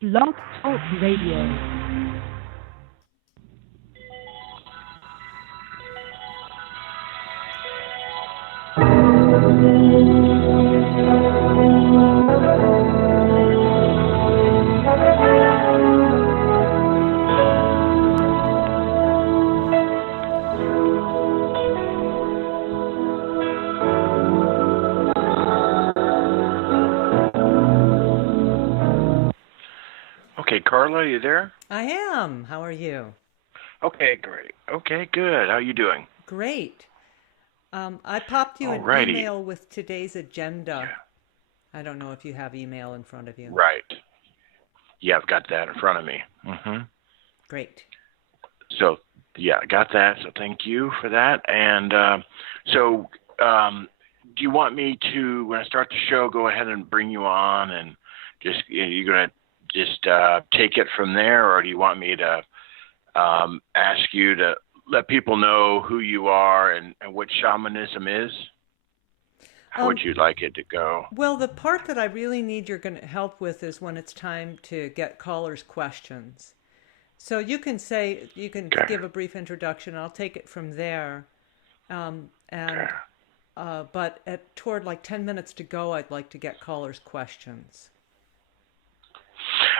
Blog Talk Radio. Okay, Carla, you there? I am. How are you? Okay, great. Okay, good. How are you doing? Great. I popped you an Alrighty. email with today's agenda. Yeah. I don't know if you have email in front of you. Right. Yeah, I've got that in front of me. Mm-hmm. Great. So, yeah, I got that. So thank you for that. And do you want me to, when I start the show, go ahead and bring you on and just, you're going to just take it from there, or do you want me to ask you to let people know who you are and what shamanism is? How would you like it to go? Well, the part that I really need your help with is when it's time to get callers' questions. So you can give a brief introduction. I'll take it from there. But toward like 10 minutes to go, I'd like to get callers' questions.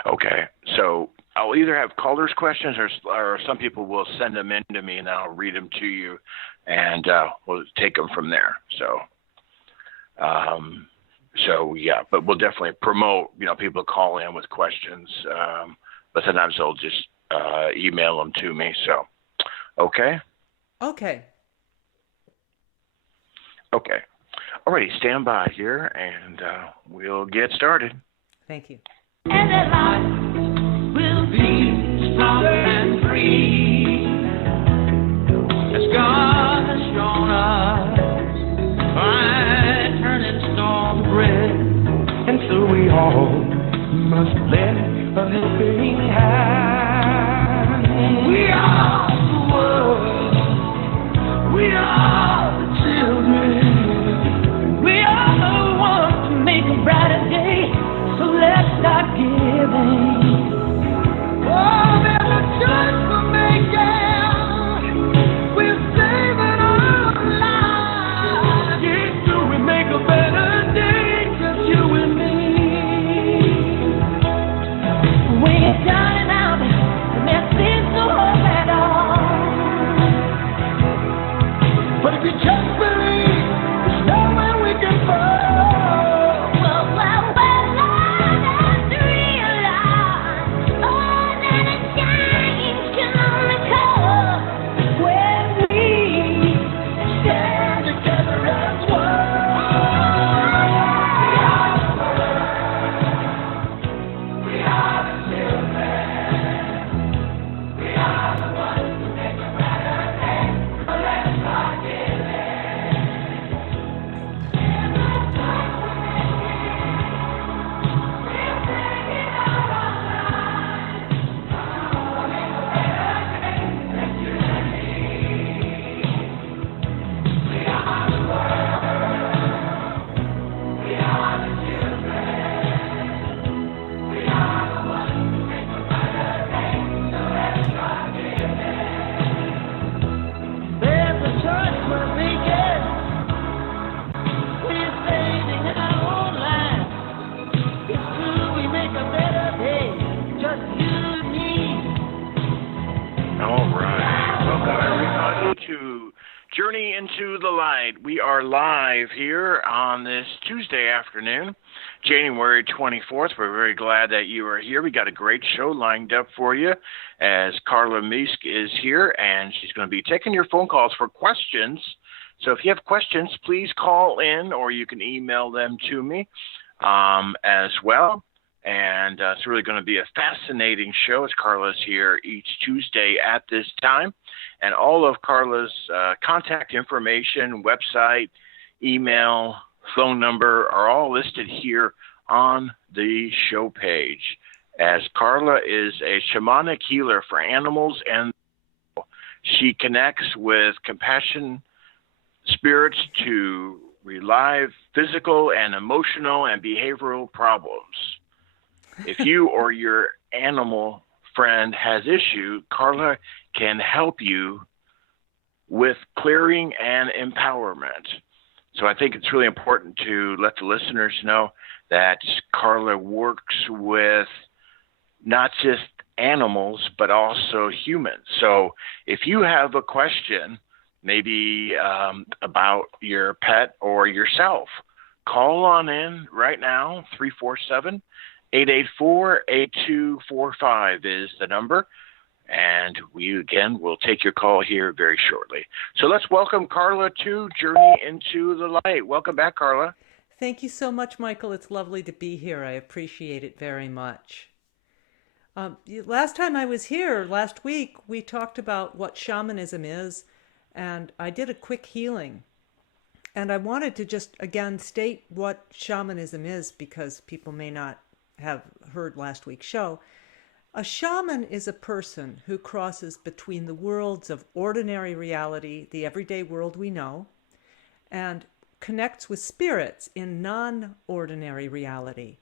Okay, so I'll either have callers' questions or some people will send them in to me and I'll read them to you, and we'll take them from there. But we'll definitely promote, people call in with questions, but sometimes they'll just email them to me. So, okay. Okay. Alrighty, stand by here and we'll get started. Thank you. And that life will be stronger and free, as God has shown us by turning storm bread. And so we all must lend a helping hand. We are the world, we are the children, we are the ones to make a brighter day. So let's start giving. Oh, there's a choice we're making. We're saving our lives. Yes, do we make a better day, just you and me. We're turning out, and there seems no hope at all. But if you just believe, there's nowhere we can fall. Journey into the Light. We are live here on this Tuesday afternoon, January 24th. We're very glad that you are here. We got a great show lined up for you as Carla Meesk is here, and she's going to be taking your phone calls for questions. So if you have questions, please call in or you can email them to me as well. And it's really going to be a fascinating show as Carla's here each Tuesday at this time. And all of Carla's contact information, website, email, phone number are all listed here on the show page. As Carla is a shamanic healer for animals, and she connects with compassion spirits to relieve physical and emotional and behavioral problems. if you or your animal friend has issue, Carla can help you with clearing and empowerment. So I think it's really important to let the listeners know that Carla works with not just animals, but also humans. So if you have a question, maybe about your pet or yourself, call on in right now. 347-884-8245 is the number. And we, again, will take your call here very shortly. So let's welcome Carla to Journey into the Light. Welcome back, Carla. Thank you so much, Michael. It's lovely to be here. I appreciate it very much. Last time I was here, last week, we talked about what shamanism is, and I did a quick healing. And I wanted to just, again, state what shamanism is, because people may not have heard last week's show. A shaman is a person who crosses between the worlds of ordinary reality, the everyday world we know, and connects with spirits in non-ordinary reality.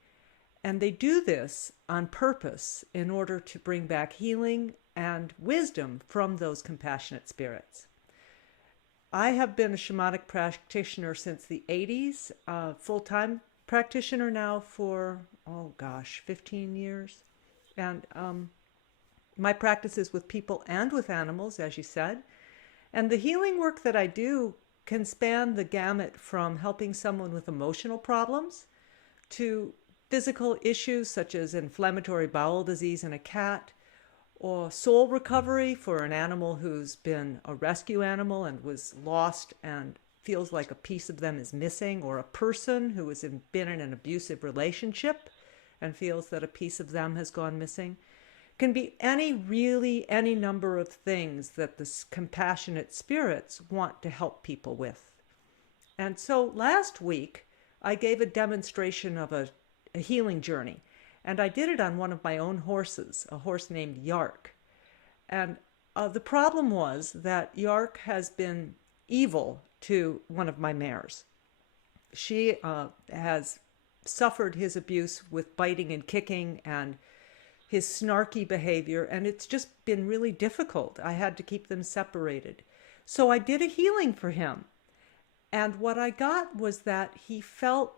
And they do this on purpose in order to bring back healing and wisdom from those compassionate spirits. I have been a shamanic practitioner since the 80s, full-time practitioner now for, 15 years. And my practice is with people and with animals, as you said. And the healing work that I do can span the gamut from helping someone with emotional problems to physical issues such as inflammatory bowel disease in a cat, or soul recovery for an animal who's been a rescue animal and was lost and feels like a piece of them is missing, or a person who has been in an abusive relationship and feels that a piece of them has gone missing. Can be any number of things that the compassionate spirits want to help people with. And so last week, I gave a demonstration of a healing journey, and I did it on one of my own horses, a horse named Yark. And the problem was that Yark has been evil to one of my mares. She has suffered his abuse with biting and kicking and his snarky behavior, and it's just been really difficult. I had to keep them separated. So I did a healing for him. And what I got was that he felt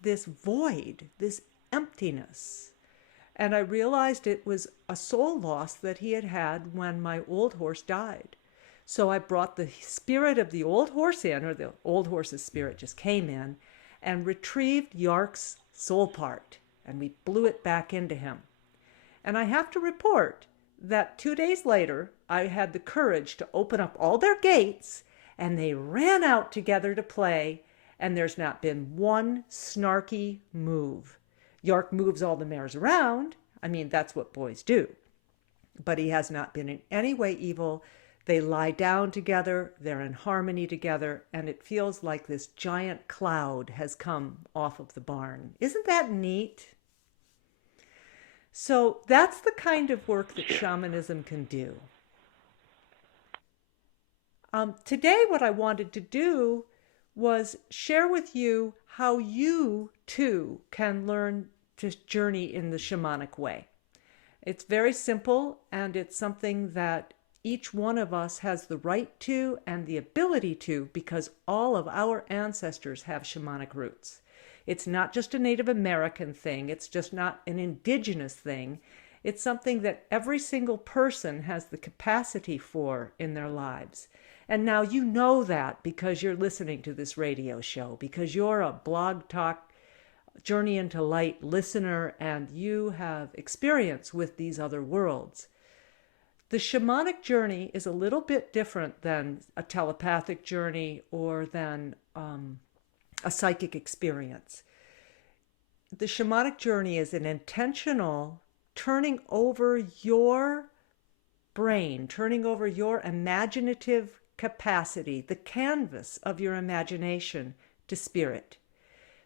this void, this emptiness. And I realized it was a soul loss that he had had when my old horse died. So I brought the spirit of the old horse in, or the old horse's spirit just came in, and retrieved Yark's soul part, and we blew it back into him. And I have to report that 2 days later, I had the courage to open up all their gates, and they ran out together to play, and there's not been one snarky move. Yark moves all the mares around. I mean, that's what boys do. But he has not been in any way evil. They lie down together, they're in harmony together, and it feels like this giant cloud has come off of the barn. Isn't that neat? So that's the kind of work that shamanism can do. Today, what I wanted to do was share with you how you, too, can learn to journey in the shamanic way. It's very simple, and it's something that each one of us has the right to and the ability to, because all of our ancestors have shamanic roots. It's not just a Native American thing. It's just not an indigenous thing. It's something that every single person has the capacity for in their lives. And now you know that because you're listening to this radio show, because you're a Blog Talk Journey into Light listener and you have experience with these other worlds. The shamanic journey is a little bit different than a telepathic journey or than a psychic experience. The shamanic journey is an intentional turning over your brain, turning over your imaginative capacity, the canvas of your imagination, to spirit,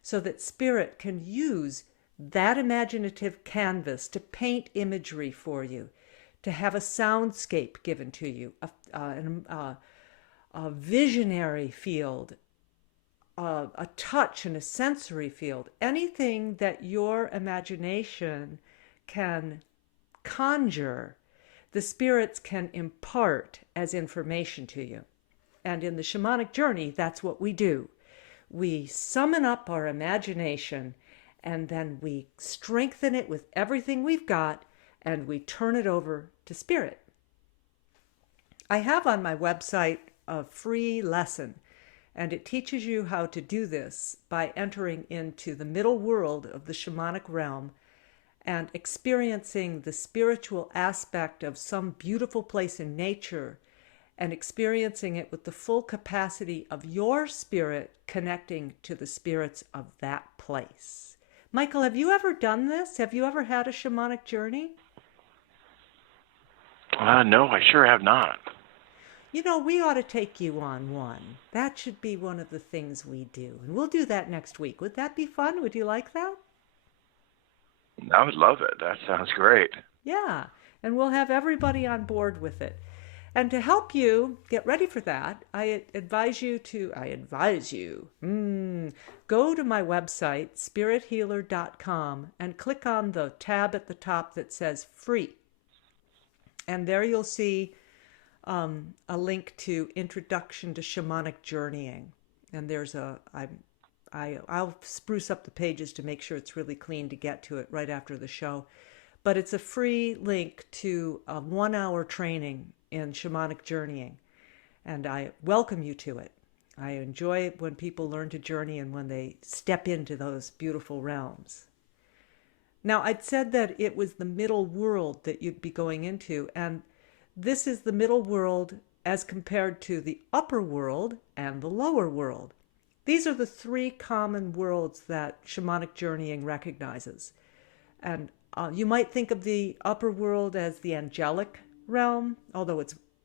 so that spirit can use that imaginative canvas to paint imagery for you, to have a soundscape given to you, a visionary field, a touch and a sensory field, anything that your imagination can conjure, the spirits can impart as information to you. And in the shamanic journey, that's what we do. We summon up our imagination, and then we strengthen it with everything we've got, and we turn it over to spirit. I have on my website a free lesson, and it teaches you how to do this by entering into the middle world of the shamanic realm and experiencing the spiritual aspect of some beautiful place in nature, and experiencing it with the full capacity of your spirit connecting to the spirits of that place. Michael, have you ever done this? Have you ever had a shamanic journey? No, I sure have not. You know, we ought to take you on one. That should be one of the things we do. And we'll do that next week. Would that be fun? Would you like that? I would love it. That sounds great. Yeah, and we'll have everybody on board with it. And to help you get ready for that, I advise you, go to my website, SpiritHealer.com, and click on the tab at the top that says free. And there you'll see a link to Introduction to Shamanic Journeying. And there's I'll spruce up the pages to make sure it's really clean to get to it right after the show. But it's a free link to a 1-hour training in shamanic journeying, and I welcome you to it. I enjoy it when people learn to journey and when they step into those beautiful realms. Now, I'd said that it was the middle world that you'd be going into, and this is the middle world as compared to the upper world and the lower world. These are the three common worlds that shamanic journeying recognizes. And you might think of the upper world as the angelic realm, although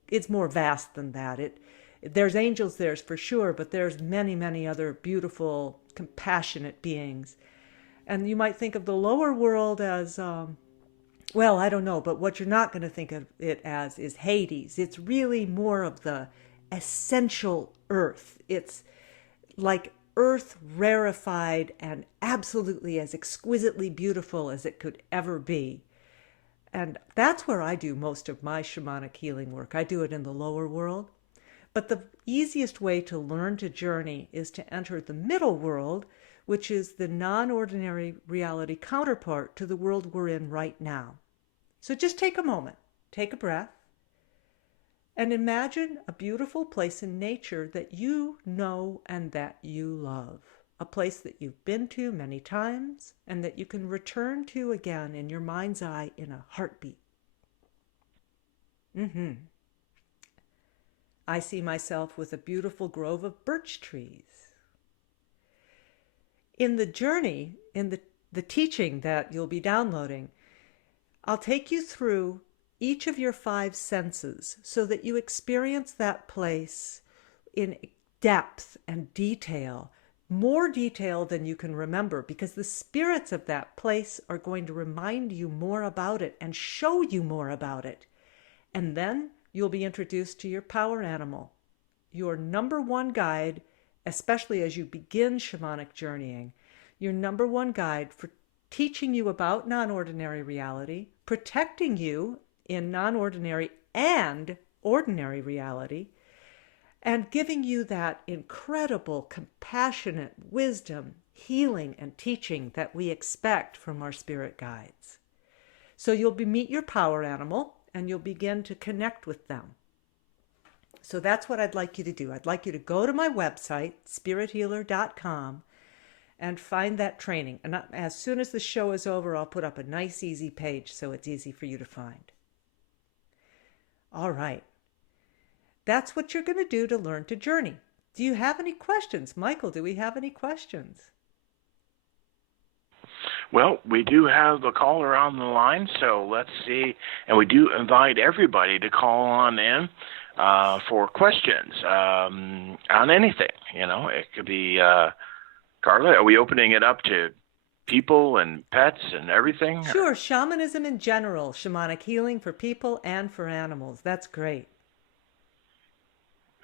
it's more vast than that. There's angels there for sure, but there's many, many other beautiful, compassionate beings. And you might think of the lower world as, well, I don't know, but what you're not going to think of it as is Hades. It's really more of the essential earth. It's like earth rarefied and absolutely as exquisitely beautiful as it could ever be. And that's where I do most of my shamanic healing work. I do it in the lower world. But the easiest way to learn to journey is to enter the middle world, which is the non-ordinary reality counterpart to the world we're in right now. So just take a moment, take a breath, and imagine a beautiful place in nature that you know and that you love. A place that you've been to many times and that you can return to again in your mind's eye in a heartbeat. I see myself with a beautiful grove of birch trees. In the journey, in the teaching that you'll be downloading, I'll take you through each of your 5 senses so that you experience that place in depth and detail, more detail than you can remember, because the spirits of that place are going to remind you more about it and show you more about it. And then you'll be introduced to your power animal, your number one guide, especially as you begin shamanic journeying, your number one guide for teaching you about non-ordinary reality, protecting you in non-ordinary and ordinary reality, and giving you that incredible, compassionate wisdom, healing, and teaching that we expect from our spirit guides. So you'll meet your power animal, and you'll begin to connect with them. So that's what I'd like you to do. I'd like you to go to my website, SpiritHealer.com, and find that training. And as soon as the show is over, I'll put up a nice, easy page so it's easy for you to find. All right. That's what you're going to do to learn to journey. Do you have any questions? Michael, do we have any questions? Well, we do have a caller on the line, so let's see. And we do invite everybody to call on in for questions on anything. You know, it could be, Carla, are we opening it up to people and pets and everything? Sure, shamanism in general, shamanic healing for people and for animals. That's great.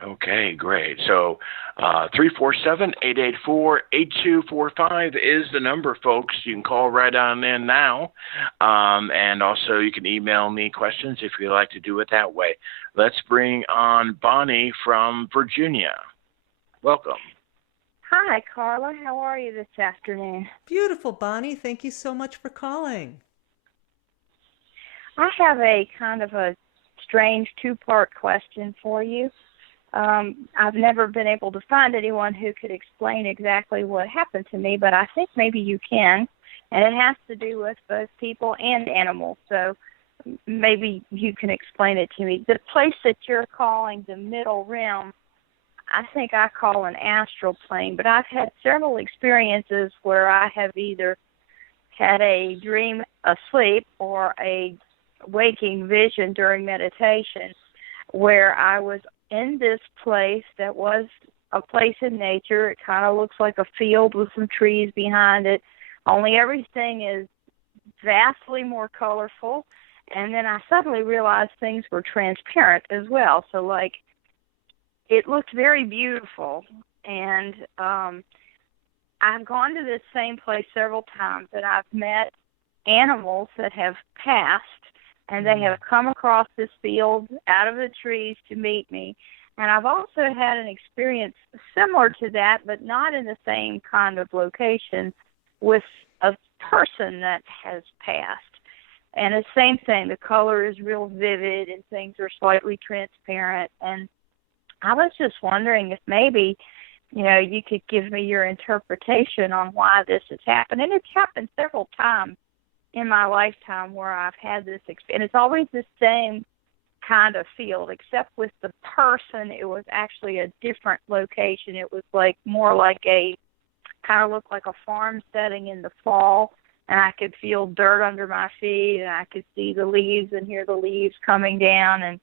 Okay, great. So 347-884-8245 is the number, folks. You can call right on in now. And also you can email me questions if you'd like to do it that way. Let's bring on Bonnie from Virginia. Welcome. Hi, Carla. How are you this afternoon? Beautiful, Bonnie. Thank you so much for calling. I have a kind of a strange two-part question for you. I've never been able to find anyone who could explain exactly what happened to me, but I think maybe you can, and it has to do with both people and animals, so maybe you can explain it to me. The place that you're calling the middle realm, I think I call an astral plane, but I've had several experiences where I have either had a dream asleep or a waking vision during meditation where I was in this place that was a place in nature. It kind of looks like a field with some trees behind it, only everything is vastly more colorful. And then I suddenly realized things were transparent as well. So, like, it looked very beautiful. And I've gone to this same place several times, and I've met animals that have passed, and they have come across this field out of the trees to meet me. And I've also had an experience similar to that, but not in the same kind of location, with a person that has passed. And the same thing, the color is real vivid and things are slightly transparent. And I was just wondering if maybe, you could give me your interpretation on why this has happened. And it's happened several times in my lifetime where I've had this experience. And it's always the same kind of field, except with the person, it was actually a different location. It was more like kind of looked like a farm setting in the fall, and I could feel dirt under my feet, and I could see the leaves and hear the leaves coming down. And,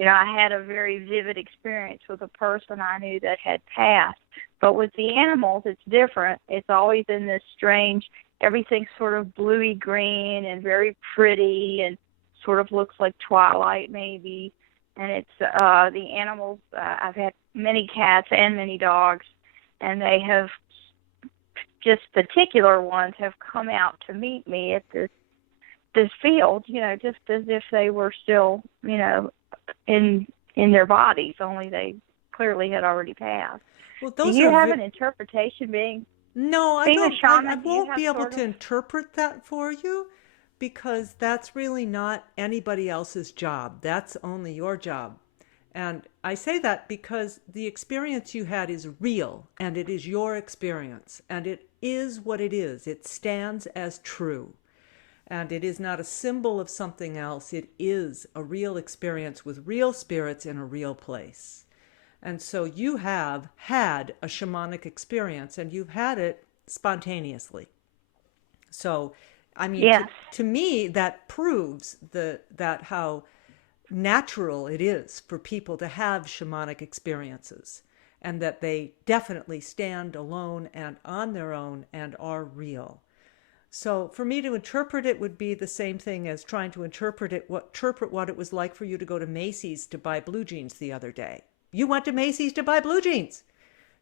I had a very vivid experience with a person I knew that had passed. But with the animals, it's different. It's always in this strange, everything's sort of bluey green and very pretty and sort of looks like twilight maybe. And it's the animals, I've had many cats and many dogs, and they have, just particular ones have come out to meet me at this field, just as if they were still, in their bodies, only they clearly had already passed. Well, Do you have an interpretation being? No, I being don't. a shaman, I won't be able to interpret that for you, because that's really not anybody else's job. That's only your job. And I say that because the experience you had is real, and it is your experience, and it is what it is. It stands as true. And it is not a symbol of something else. It is a real experience with real spirits in a real place. And so you have had a shamanic experience, and you've had it spontaneously. So, I mean, yes. to me, that proves that how natural it is for people to have shamanic experiences, and that they definitely stand alone and on their own and are real. So for me to interpret it would be the same thing as trying to interpret what it was like for you to go to Macy's to buy blue jeans the other day. You went to Macy's to buy blue jeans.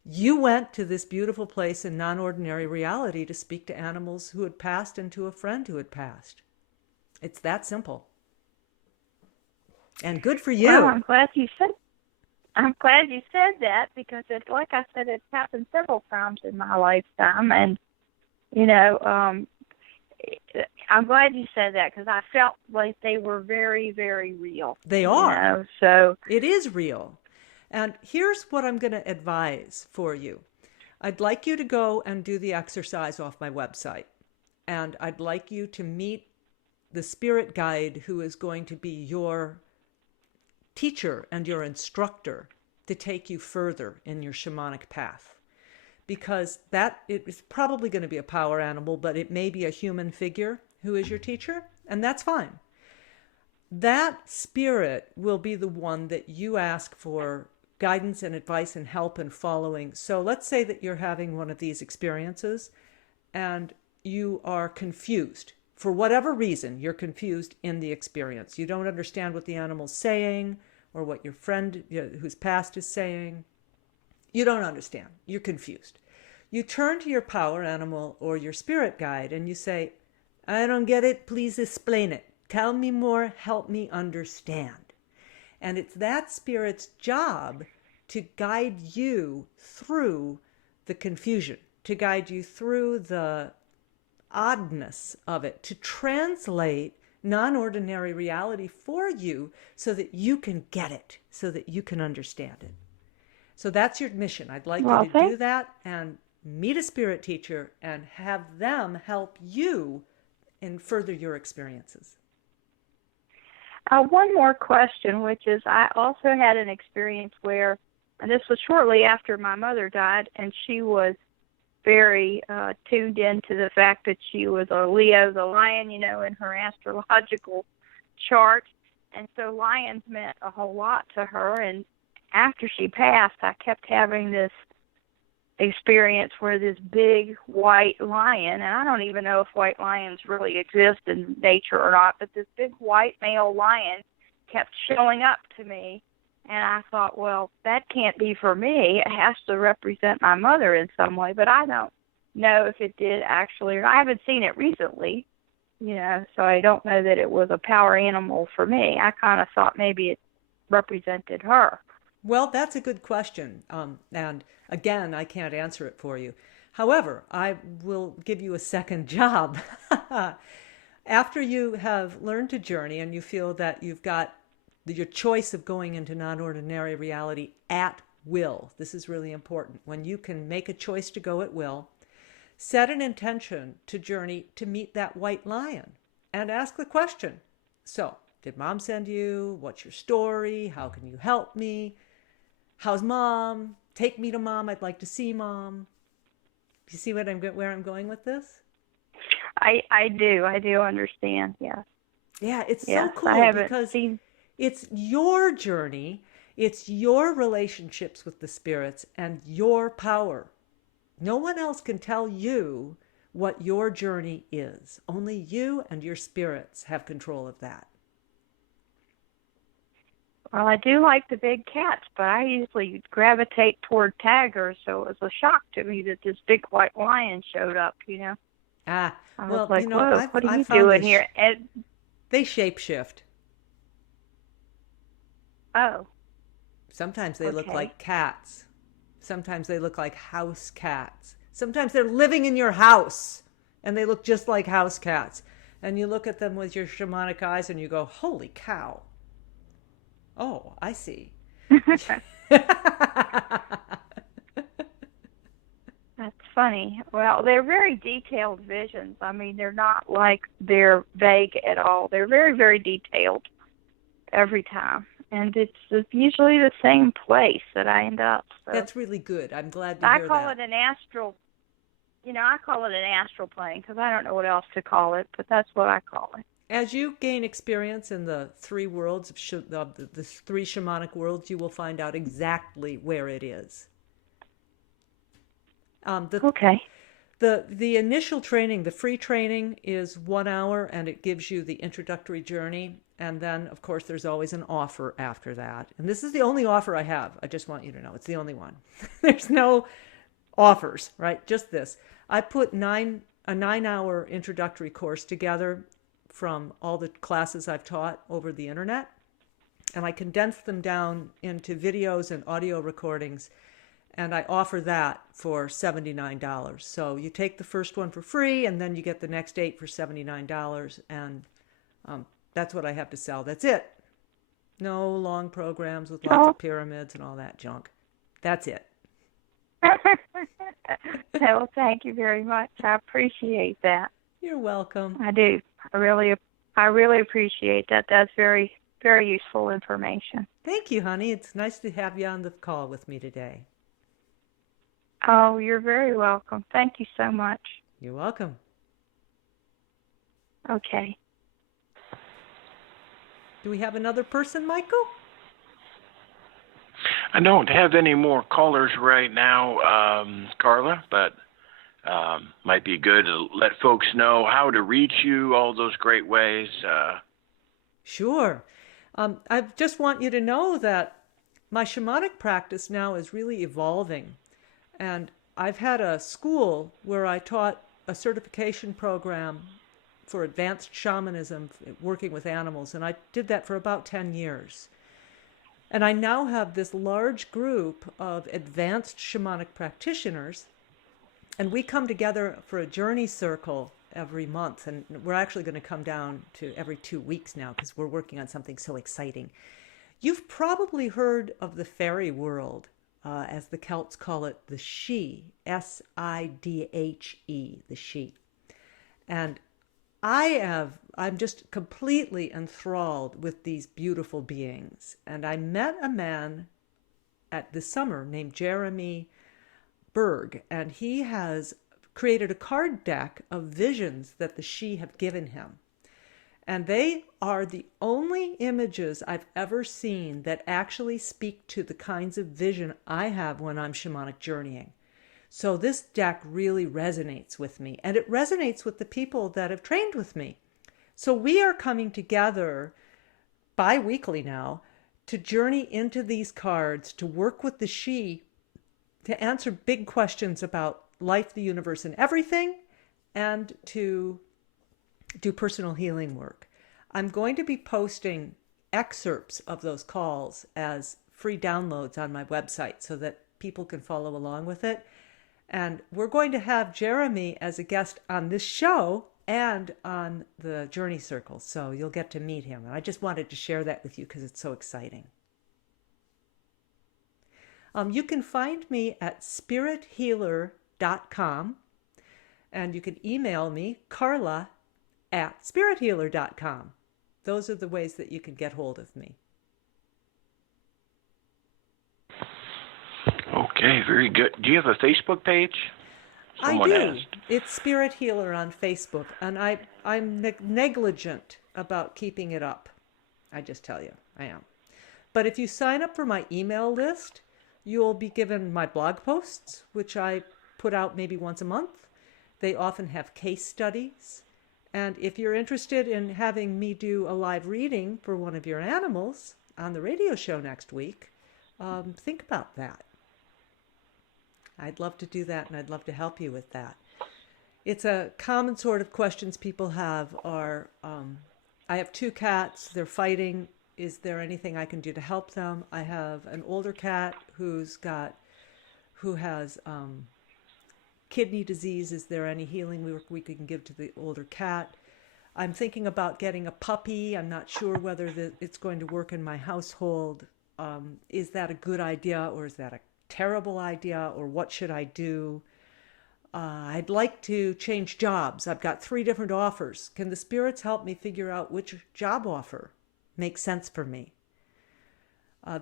You went to this beautiful place in non-ordinary reality to speak to animals who had passed and to a friend who had passed. It's that simple. And good for you. Well, I'm glad you said that, because it's, like I said, it's happened several times in my lifetime, and I'm glad you said that, because I felt like they were very, very real. They are. So it is real. And here's what I'm going to advise for you. I'd like you to go and do the exercise off my website. And I'd like you to meet the spirit guide who is going to be your teacher and your instructor to take you further in your shamanic path. Because it is probably going to be a power animal, but it may be a human figure who is your teacher, and that's fine. That spirit will be the one that you ask for guidance and advice and help in following. So let's say that you're having one of these experiences and you are confused. For whatever reason, you're confused in the experience. You don't understand what the animal's saying, or what your friend who's passed is saying. You don't understand. You're confused. You turn to your power animal or your spirit guide and you say, I don't get it. Please explain it. Tell me more. Help me understand. And it's that spirit's job to guide you through the confusion, to guide you through the oddness of it, to translate non-ordinary reality for you so that you can get it, so that you can understand it. So that's your mission. I'd like you to do that and meet a spirit teacher and have them help you and further your experiences. One more question, which is I also had an experience where, and this was shortly after my mother died, and she was very tuned into the fact that she was a Leo, the lion, in her astrological chart. And so lions meant a whole lot to her. And after she passed, I kept having this experience where this big white lion, and I don't even know if white lions really exist in nature or not, but this big white male lion kept showing up to me. And I thought, well, that can't be for me. It has to represent my mother in some way, but I don't know if it did actually. I haven't seen it recently, so I don't know that it was a power animal for me. I kind of thought maybe it represented her. Well, that's a good question. And again, I can't answer it for you. However, I will give you a second job. After you have learned to journey and you feel that you've got your choice of going into non-ordinary reality at will. This is really important. When you can make a choice to go at will, set an intention to journey to meet that white lion and ask the question. So, did Mom send you? What's your story? How can you help me? How's Mom? Take me to Mom. I'd like to see Mom. You see where I'm going with this? I do understand. Yes. Yeah, it's so cool because it's your journey, it's your relationships with the spirits and your power. No one else can tell you what your journey is. Only you and your spirits have control of that. Well, I do like the big cats, but I usually gravitate toward tigers, so it was a shock to me that this big white lion showed up, I was like, whoa, what are you doing here? And they shapeshift. Oh. Sometimes they look like cats. Sometimes they look like house cats. Sometimes they're living in your house, and they look just like house cats. And you look at them with your shamanic eyes, and you go, holy cow. Oh, I see. That's funny. Well, they're very detailed visions. I mean, they're not like they're vague at all. They're very, very detailed every time. And it's usually the same place that I end up. So. That's really good. I'm glad to hear that. I call it an astral, I call it an astral plane because I don't know what else to call it, but that's what I call it. As you gain experience in the three worlds, the three shamanic worlds, you will find out exactly where it is. Okay. The initial training, the free training, is 1 hour, and it gives you the introductory journey. And then, of course, there's always an offer after that. And this is the only offer I have. I just want you to know it's the only one. There's no offers, right? Just this. I put a 9-hour introductory course together from all the classes I've taught over the internet, and I condense them down into videos and audio recordings, and I offer that for $79. So you take the first one for free, and then you get the next 8 for $79, and that's what I have to sell. That's it. No long programs with lots of pyramids and all that junk. That's it. Well, thank you very much. I appreciate that. You're welcome. I do. I really appreciate that. That's very, very useful information. Thank you, honey. It's nice to have you on the call with me today. Oh, you're very welcome. Thank you so much. You're welcome. Okay. Do we have another person, Michael? I don't have any more callers right now, Carla, but might be good to let folks know how to reach you, all those great ways. Sure. I just want you to know that my shamanic practice now is really evolving. And I've had a school where I taught a certification program for advanced shamanism, working with animals, and I did that for about 10 years. And I now have this large group of advanced shamanic practitioners, and we come together for a journey circle every month, and we're actually going to come down to every 2 weeks now because we're working on something so exciting. You've probably heard of the fairy world, as the Celts call it, the Sidhe, S-I-D-H-E, the Sidhe. And I'm just completely enthralled with these beautiful beings. And I met a man this summer named Jeremy Berg, and he has created a card deck of visions that the Sidhe have given him. And they are the only images I've ever seen that actually speak to the kinds of vision I have when I'm shamanic journeying. So this deck really resonates with me, and it resonates with the people that have trained with me. So we are coming together bi-weekly now to journey into these cards, to work with the Sidhe, to answer big questions about life, the universe, and everything, and to do personal healing work. I'm going to be posting excerpts of those calls as free downloads on my website so that people can follow along with it. And we're going to have Jeremy as a guest on this show and on the Journey Circle, so you'll get to meet him. And I just wanted to share that with you because it's so exciting. You can find me at SpiritHealer.com, and you can email me, Carla, at SpiritHealer.com. Those are the ways that you can get hold of me. Okay, very good. Do you have a Facebook page? Someone I do. asked. It's Spirit Healer on Facebook, and I'm negligent about keeping it up. I just tell you, I am. But if you sign up for my email list, you'll be given my blog posts, which I put out maybe once a month. They often have case studies. And if you're interested in having me do a live reading for one of your animals on the radio show next week, think about that. I'd love to do that, and I'd love to help you with that. It's a common sort of questions people have are, I have 2 cats, they're fighting. Is there anything I can do to help them? I have an older cat who has kidney disease. Is there any healing we can give to the older cat? I'm thinking about getting a puppy. I'm not sure whether it's going to work in my household. Is that a good idea, or is that a terrible idea, or what should I do? I'd like to change jobs. I've got 3 different offers. Can the spirits help me figure out which job offer makes sense for me?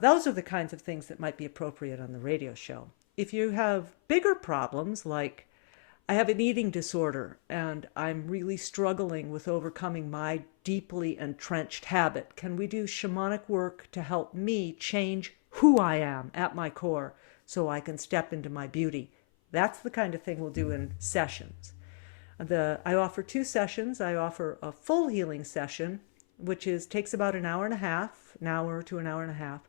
Those are the kinds of things that might be appropriate on the radio show. If you have bigger problems, like I have an eating disorder and I'm really struggling with overcoming my deeply entrenched habit, can we do shamanic work to help me change who I am at my core so I can step into my beauty? That's the kind of thing we'll do in sessions. I offer 2 sessions. I offer a full healing session, which takes about an hour to an hour and a half.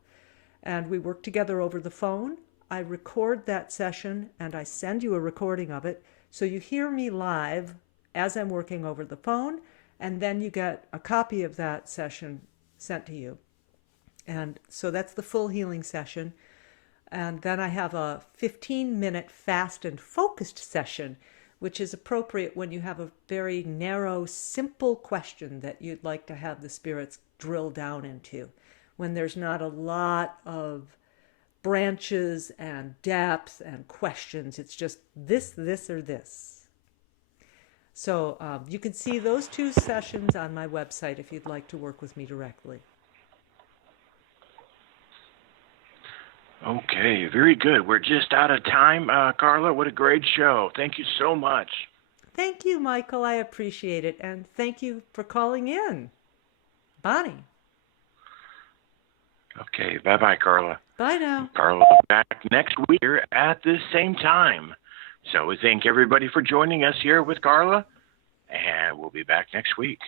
And we work together over the phone. I record that session and I send you a recording of it. So you hear me live as I'm working over the phone, and then you get a copy of that session sent to you. And so that's the full healing session. And then I have a 15-minute fast and focused session, which is appropriate when you have a very narrow, simple question that you'd like to have the spirits drill down into, when there's not a lot of branches and depth and questions. It's just this, or this. So you can see those 2 sessions on my website if you'd like to work with me directly. Okay, very good. We're just out of time. Carla, what a great show. Thank you so much. Thank you, Michael. I appreciate it. And thank you for calling in. Bonnie. Okay, bye-bye, Carla. Bye now. Carla back next week here at this same time. So we thank everybody for joining us here with Carla, and we'll be back next week.